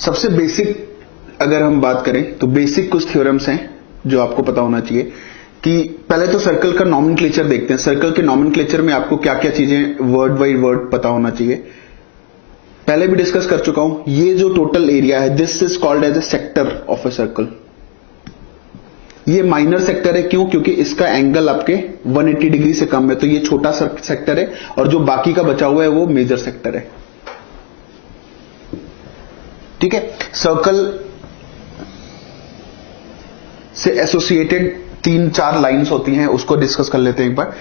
सबसे बेसिक अगर हम बात करें तो बेसिक कुछ थ्योरम्स हैं जो आपको पता होना चाहिए कि पहले तो सर्कल का नॉमेनक्लेचर देखते हैं। सर्कल के नॉमेनक्लेचर में आपको क्या क्या चीजें वर्ड बाय वर्ड पता होना चाहिए। पहले भी डिस्कस कर चुका हूं। ये जो टोटल एरिया है this is called as a sector of a circle. ये माइनर सेक्टर है, क्यों? क्योंकि इसका एंगल आपके 180 डिग्री से कम है, तो ये छोटा सेक्टर है और जो बाकी का बचा हुआ है वो मेजर सेक्टर है। ठीक है। सर्कल से एसोसिएटेड 3-4 लाइंस होती हैं, उसको डिस्कस कर लेते हैं एक बार।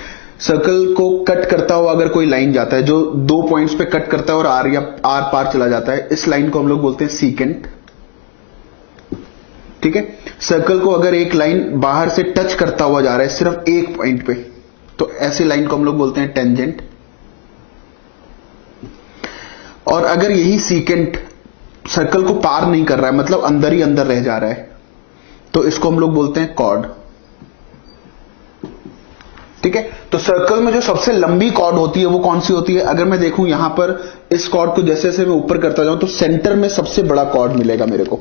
सर्कल को कट करता हुआ अगर कोई लाइन जाता है जो 2 पॉइंट्स पे कट करता है और आर या आर पार चला जाता है, इस लाइन को हम लोग बोलते हैं सीकेंट। ठीक है। सर्कल को अगर एक लाइन बाहर से टच करता हुआ जा रहा है सिर्फ एक पॉइंट पे, तो ऐसी लाइन को हम लोग बोलते हैं टेंजेंट। और अगर यही सीकेंट सर्कल को पार नहीं कर रहा है, मतलब अंदर ही अंदर रह जा रहा है, तो इसको हम लोग बोलते हैं कॉर्ड। ठीक है। तो सर्कल में जो सबसे लंबी कॉर्ड होती है वो कौन सी होती है? अगर मैं देखूं यहां पर इस कॉर्ड को जैसे जैसे मैं ऊपर करता जाऊं तो सेंटर में सबसे बड़ा कॉर्ड मिलेगा मेरे को,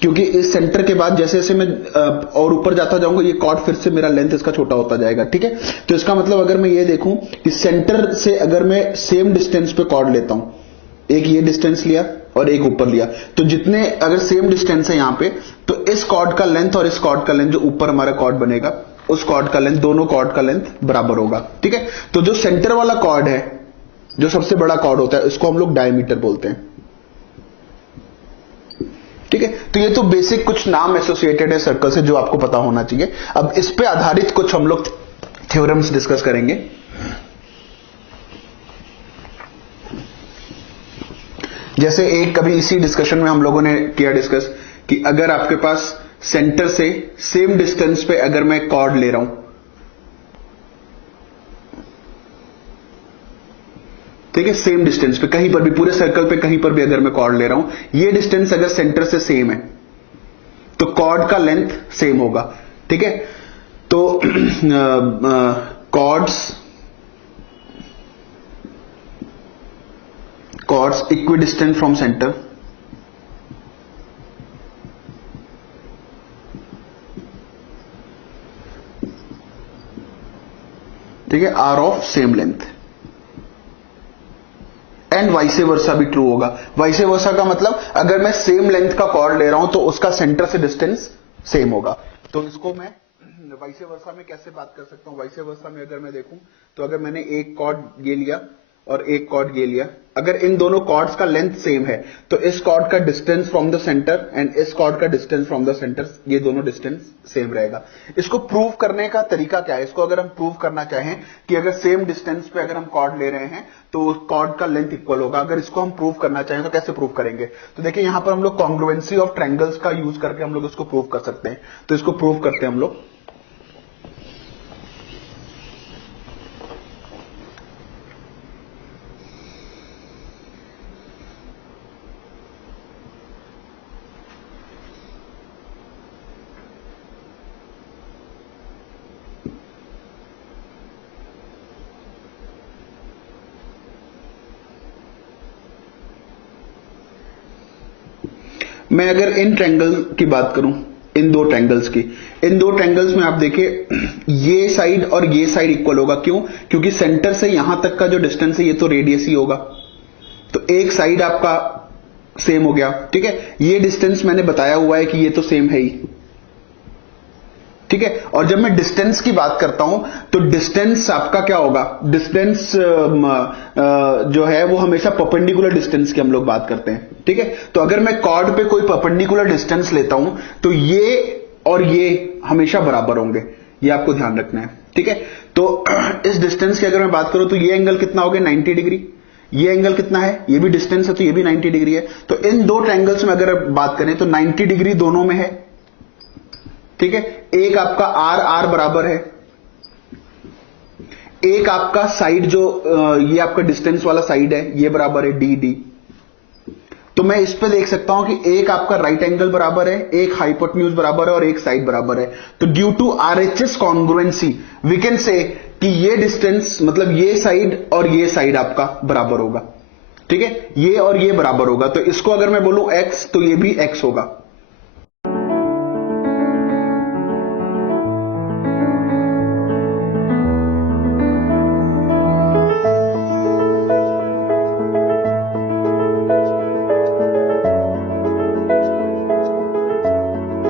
क्योंकि इस सेंटर के बाद जैसे जैसे मैं और ऊपर जाता जाऊंगा ये कॉर्ड फिर से मेरा लेंथ इसका छोटा होता जाएगा। ठीक है। तो इसका मतलब अगर मैं ये देखूं कि सेंटर से अगर मैं सेम डिस्टेंस पे कॉर्ड लेता हूं, एक ये डिस्टेंस लिया और एक ऊपर लिया, तो जितने अगर सेम डिस्टेंस है यहां पे, तो इस कॉर्ड का लेंथ और इस कॉर्ड का लेंथ जो ऊपर हमारा कॉर्ड बनेगा उस कॉर्ड का लेंथ, दोनों कॉर्ड का लेंथ बराबर होगा। ठीक है। तो जो सेंटर वाला कॉर्ड है, जो सबसे बड़ा कॉर्ड होता है, इसको हम लोग डायमीटर बोलते हैं। ठीक है। तो ये तो बेसिक कुछ नाम एसोसिएटेड है सर्कल से जो आपको पता होना चाहिए। अब इस पे आधारित कुछ हम लोग थ्योरम्स डिस्कस करेंगे। जैसे एक कभी इसी डिस्कशन में हम लोगों ने किया डिस्कस कि अगर आपके पास सेंटर से सेम डिस्टेंस पे अगर मैं कॉर्ड ले रहा हूं, ठीक है, सेम डिस्टेंस पे कहीं पर भी, पूरे सर्कल पे कहीं पर भी अगर मैं कॉर्ड ले रहा हूं, ये डिस्टेंस अगर सेंटर से सेम है तो कॉर्ड का लेंथ सेम होगा। ठीक है। तो कॉर्ड्स इक्विडिस्टेंट फ्रॉम सेंटर, ठीक है, are of same length. And vice versa भी ट्रू होगा। वाइसे वर्सा का मतलब अगर मैं सेम लेंथ का कॉर्ड ले रहा हूं तो उसका सेंटर से डिस्टेंस सेम होगा। तो इसको मैं वाइसे वर्सा में कैसे बात कर सकता हूं? वाइसे वर्सा में अगर मैं देखूं तो अगर मैंने एक कॉर्ड ये लिया और एक कॉर्ड ये लिया, अगर इन दोनों कॉर्ड्स का लेंथ सेम है तो इस कॉर्ड का distance from the centre and इस कॉर्ड का डिस्टेंस फ्रॉम द सेंटर, ये दोनों डिस्टेंस सेम रहेगा। इसको प्रूव करने का तरीका क्या है? इसको अगर हम प्रूव करना चाहें कि अगर सेम डिस्टेंस पे अगर हम कॉर्ड ले रहे हैं तो उस कॉर्ड का लेंथ इक्वल होगा, अगर इसको हम प्रूव करना चाहें तो कैसे प्रूव करेंगे? तो देखिए यहां पर हम लोग कॉन्ग्रुएंसी ऑफ ट्रायंगल्स का यूज करके हम लोग इसको प्रूव कर सकते हैं। तो इसको प्रूव करते हैं हम लोग। मैं अगर इन ट्रायंगल की बात करूं, इन दो ट्रायंगल्स की, इन दो ट्रायंगल्स में आप देखिए ये साइड और ये साइड इक्वल होगा। क्यों? क्योंकि सेंटर से यहां तक का जो डिस्टेंस है ये तो रेडियस ही होगा, तो एक साइड आपका सेम हो गया। ठीक है। ये डिस्टेंस मैंने बताया हुआ है कि ये तो सेम है ही। ठीक है। और जब मैं डिस्टेंस की बात करता हूं तो डिस्टेंस आपका क्या होगा? डिस्टेंस जो है वो हमेशा परपेंडिकुलर डिस्टेंस की हम लोग बात करते हैं। ठीक है। तो अगर मैं कॉर्ड पे कोई परपेंडिकुलर डिस्टेंस लेता हूं तो ये और ये हमेशा बराबर होंगे, ये आपको ध्यान रखना है। ठीक है। तो इस डिस्टेंस की अगर मैं बात करूं तो ये एंगल कितना हो गया? 90 डिग्री। ये एंगल कितना है? ये भी डिस्टेंस है तो ये भी 90 डिग्री है। तो इन दो ट्रायंगल्स में अगर बात करें तो 90 डिग्री दोनों में है। ठीक है। एक आपका आर आर बराबर है, एक आपका साइड जो ये आपका डिस्टेंस वाला साइड है ये बराबर है डी डी। तो मैं इस पे देख सकता हूं कि एक आपका राइट एंगल बराबर है, एक हाइपोटेन्यूज बराबर है और एक साइड बराबर है। तो due to RHS congruency we can say कि ये डिस्टेंस मतलब ये साइड और ये साइड आपका बराबर होगा। ठीक है, ये और ये बराबर होगा, तो इसको अगर मैं बोलूं x तो ये भी x होगा।